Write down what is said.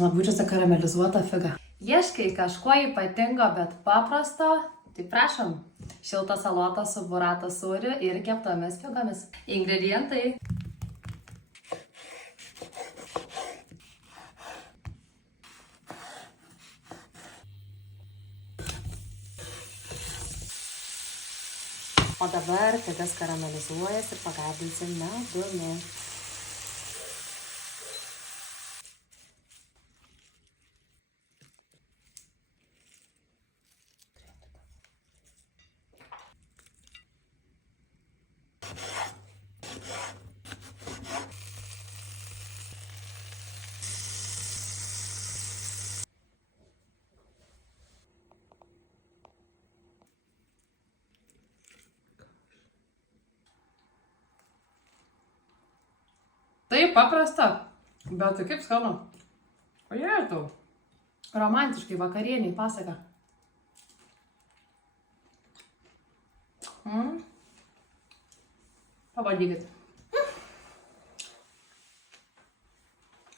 Labučiuose karamelizuota figa. Ieškai kažko ypatingo, bet paprasto, tai prašom. Šiltą salotą su burata sūriu ir keptomis figomis. Ingredientai. O dabar figas karamelizuojas ir pagardinsim medumi. Tai paprasta, bet tai kaip skanu. O jėzau. Romantiškai vakarieniai pasaka. Pabandykit.